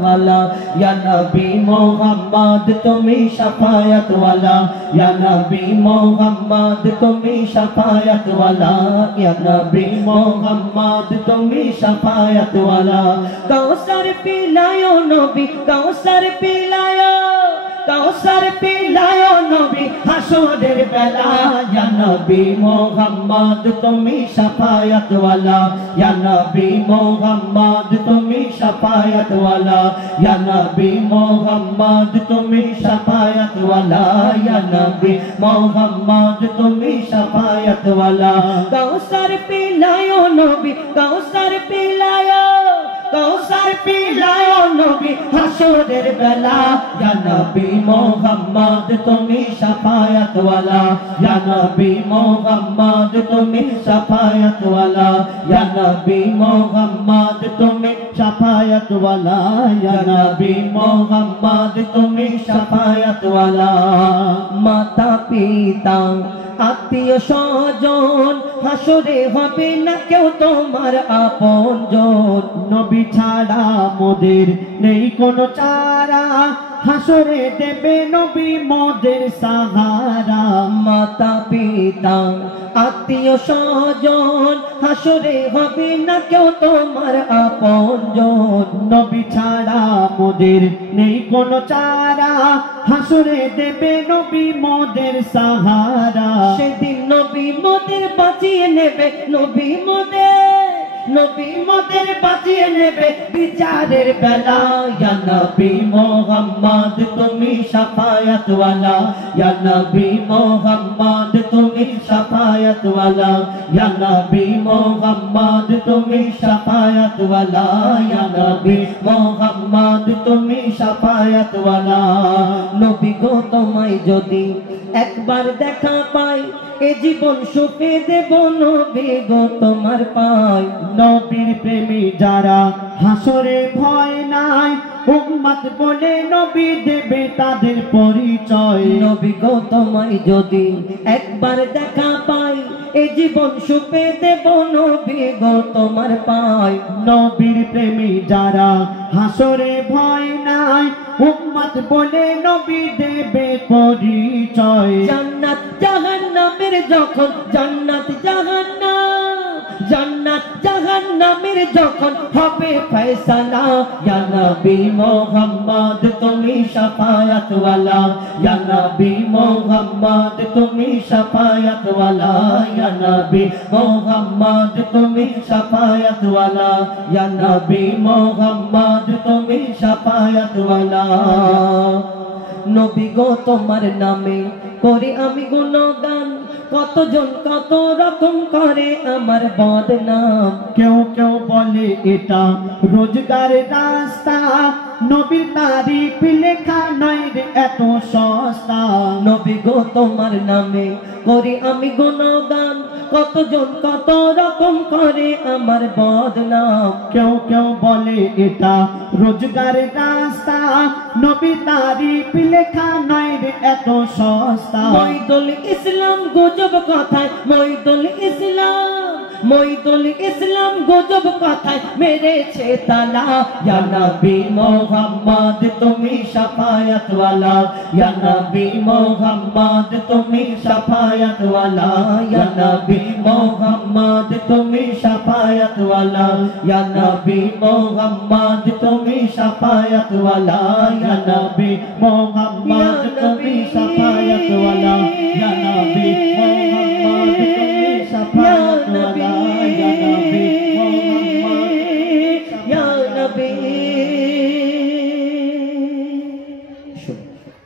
वाला या नबी मोहम्मद तुम्हें शफायत वाला या नबी मोहम्मद तुम्हें शफायत वाला या नबी मोहम्मद तुम्हें शफायत वाला कौसर पिलायो नबी कौसर पिलायो कौसर पिलायो नबी हशरेर बेला या नबी मोहम्मद तुम्हें शफायत वाला या नबी मोहम्मद तुम्हें शफायत वाला या नबी मोहम्मद तुम्हें शफायत वाला या नबी मोहम्मद तुम्हें शफायत वाला कौसर पिलायो नबी कौसर पिलायो नबी हशरेर बेला या नबी मोहम्मद तुम्हें शफायत वाला या नबी मोहम्मद तुम्हें शफायत वाला या नबी मोहम्मद तुम्हें शफायत वाला या नबी मोहम्मद तुम्हें शफायत वाला माता पिता आत्मीय स्वजन हाशरे हबे ना केउ तोमार आपनजन नबी छाड़ा मोদের নেই কোনো চারা হাসরে দেবে নবী মোদের সাহারা মাতা পিতা আত্মীয় স্বজন হাসরে হবে না কেউ তোমার আপনজন নবী ছাড়া মোদের নেই কোনো চারা হাসরে দেবে নবী মোদের সাহারা সেদিন নবী মোদের বাঁচিয়ে নেবে নবী মোদের বাঁচিয়ে নেবে বিচারের বেলা ইয়া নবী মোহাম্মদ তুমি শাফায়াত ওয়ালা ইয়া নবী মোহাম্মদ তুমি শাফায়াত ওয়ালা ইয়া নবী মোহাম্মদ তুমি শাফায়াত ওয়ালা ইয়া নবী মোহাম্মদ তুমি শাফায়াত ওয়ালা নবী গো তোমায় যদি একবার দেখা পাই এ জীবন সুখে দেব নবী গো তোমার পাই নবীর প্রেমী যারা হাসরে ভয় নাই উম্মত বলে নবী দেবে তাদের পরিচয় নবী গো তোমায় যদি একবার দেখা পাই এ জীবন সুখে দেব নবী গো তোমার পাই নবীর প্রেমী যারা হাসরে ভয় নাই উম্মত বলে নবী দেবে পরিচয় জান্নাত জাহান্নামের যখন জান্নাত জাহান্নামের যখন হবে ফয়সালা ইয়া নবী মোহাম্মদ তুমি শাফায়াত ওয়ালা ইয়া নবী মোহাম্মদ তুমি শাফায়াত ওয়ালা ইয়া নবী মোহাম্মদ তুমি শাফায়াত ওয়ালা ইয়া নবী মোহাম্মদ তুমি শাফায়াত ওয়ালা নবী গো তোমার নামে করি আমি গুণগান কতজন কত রকম করে আমার বদনাম কেউ কেউ বলে এটা রোজগারের রাস্তা নবীর তারিফ লেখা নয় রে এত সস্তা নবী গো তোমার নামে করি আমি গুণগান কতজন কত রকম করে আমার বদনাম কেউ কেউ বলে এটা রোজগারের রাস্তা নবী তারিফ লেখা নয় রে এত সস্তা মইদুল ইসলাম গজব কথায় মইদুল ইসলাম গজব কথায় মেরেছে তালা ইয়া নবী মোহাম্মদ তুমি শাফায়াত ওয়ালা ইয়া নবী মোহাম্মদ তুমি শাফায়াত ওয়ালা ইয়া নবী মোহাম্মদ তুমি শাফায়াত ওয়ালা ইয়া নবী মোহাম্মদ তুমি শাফায়াত ওয়ালা ইয়া নবী মোহাম্মদ তুমি শাফায়াত ওয়ালা ইয়া নবী মোহাম্মদ তুমি শাফায়াত ওয়ালা ইয়া নবী মোহাম্মদ ইয়া নবী